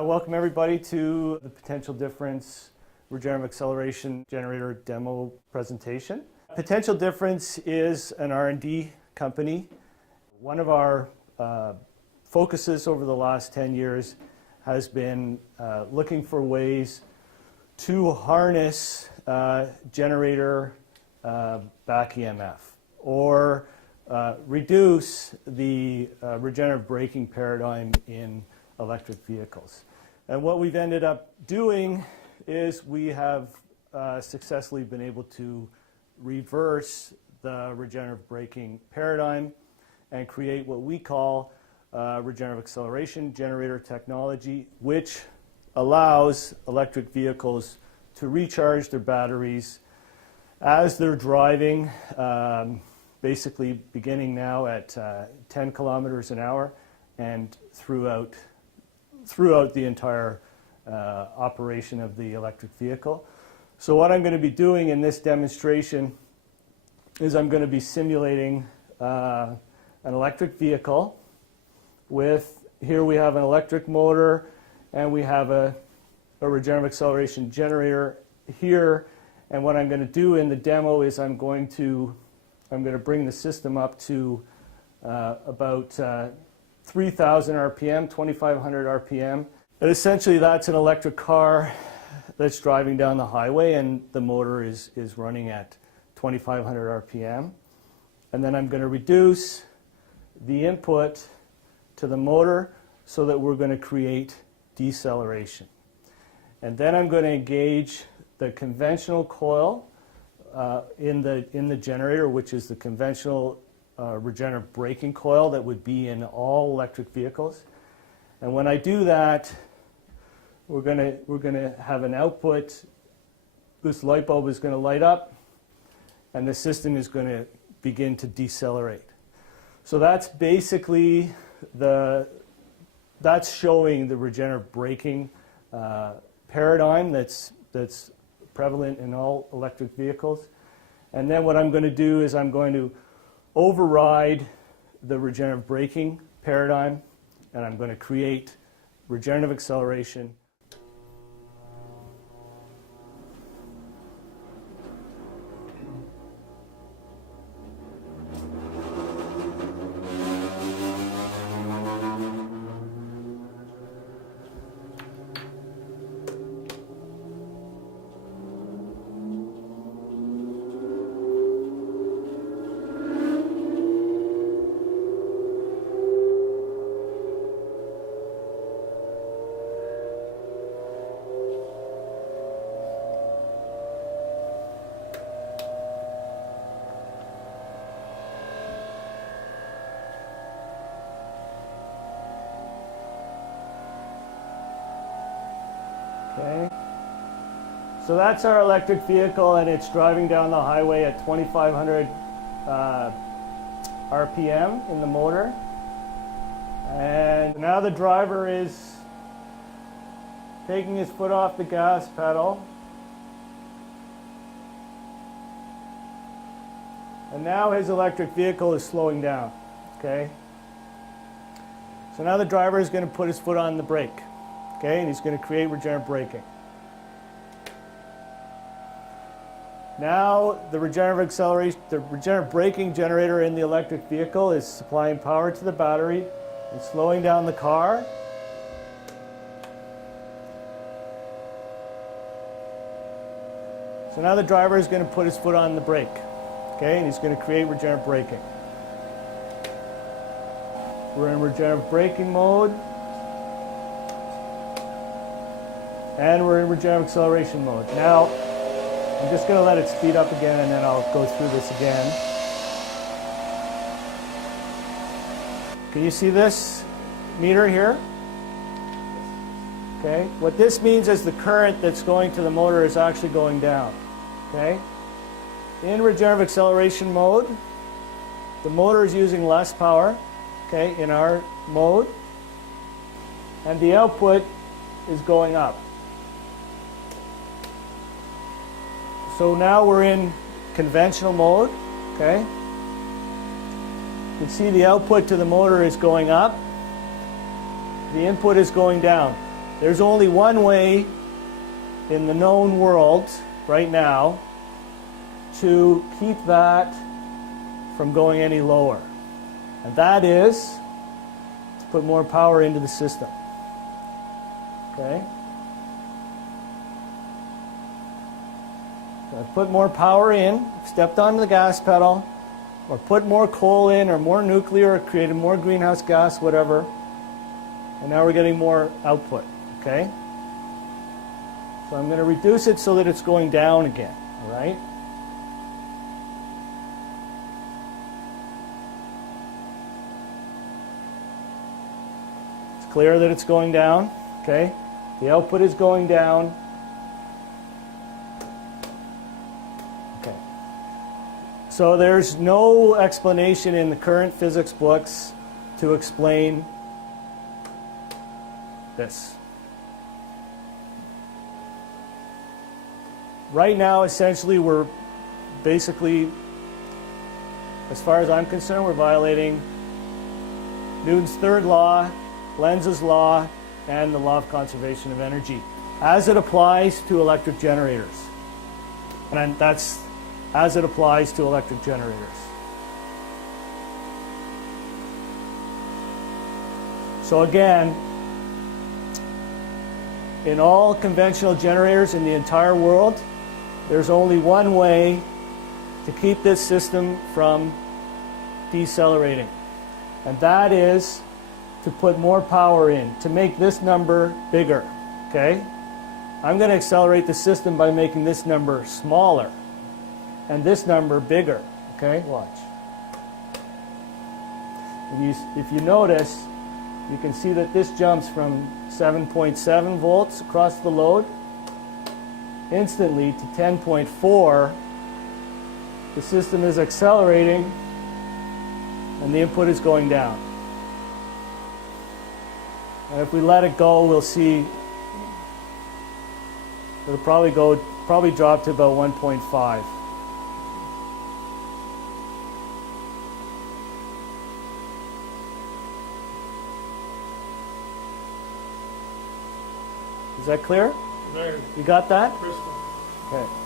Welcome everybody to the Potential Difference Regenerative Acceleration Generator demo presentation. Potential Difference is an R&D company. One of our focuses over the last 10 years has been looking for ways to harness generator back EMF or reduce the regenerative braking paradigm in electric vehicles. And what we've ended up doing is we have successfully been able to reverse the regenerative braking paradigm and create what we call regenerative acceleration generator technology, which allows electric vehicles to recharge their batteries as they're driving, basically beginning now at 10 kilometers an hour and throughout the entire operation of the electric vehicle. So what I'm going to be doing in this demonstration is I'm going to be simulating an electric vehicle with, here we have an electric motor and we have a regenerative acceleration generator here. And what I'm going to do in the demo is I'm going to bring the system up to about 3,000 RPM, 2,500 RPM. And essentially that's an electric car that's driving down the highway and the motor is running at 2,500 RPM. And then I'm going to reduce the input to the motor so that we're going to create deceleration. And then I'm going to engage the conventional coil in the generator, which is the conventional regenerative braking coil that would be in all electric vehicles. And when I do that, we're going to have an output. This light bulb is going to light up and the system is going to begin to decelerate. So that's basically that's showing the regenerative braking paradigm that's prevalent in all electric vehicles. And then what I'm going to do is I'm going to override the regenerative braking paradigm and I'm going to create regenerative acceleration. Okay, so that's our electric vehicle and it's driving down the highway at 2,500 RPM in the motor. And now the driver is taking his foot off the gas pedal. And now his electric vehicle is slowing down, okay? So now the driver is going to put his foot on the brake. Okay, and he's going to create regenerative braking. Now the regenerative braking generator in the electric vehicle is supplying power to the battery and slowing down the car. So now the driver is going to put his foot on the brake. Okay, and he's going to create regenerative braking. We're in regenerative braking mode. And we're in regenerative acceleration mode. Now, I'm just going to let it speed up again and then I'll go through this again. Can you see this meter here? Okay. What this means is the current that's going to the motor is actually going down. Okay. In regenerative acceleration mode, the motor is using less power, okay, in our mode, and the output is going up. So now we're in conventional mode, okay? You can see the output to the motor is going up. The input is going down, There's only one way in the known world right now to keep that from going any lower. And that is to put more power into the system. Okay? So I've put more power in, stepped on the gas pedal, or put more coal in, or more nuclear, or created more greenhouse gas, whatever. And now we're getting more output. Okay? So I'm going to reduce it so that it's going down again. All right? It's clear that it's going down. Okay? The output is going down. Okay. So there's no explanation in the current physics books to explain this. Right now, essentially, we're basically, as far as I'm concerned, we're violating Newton's third law, Lenz's law, and the law of conservation of energy as it applies to electric generators. And that's as it applies to electric generators. So again, in all conventional generators in the entire world, there's only one way to keep this system from decelerating, and that is to put more power in, to make this number bigger, okay? I'm going to accelerate the system by making this number smaller and this number bigger, okay? Watch. If you notice, you can see that this jumps from 7.7 volts across the load instantly to 10.4. The system is accelerating and the input is going down. And if we let it go, we'll see it'll probably drop to about 1.5. Is that clear? There. You got that? Crystal. Okay.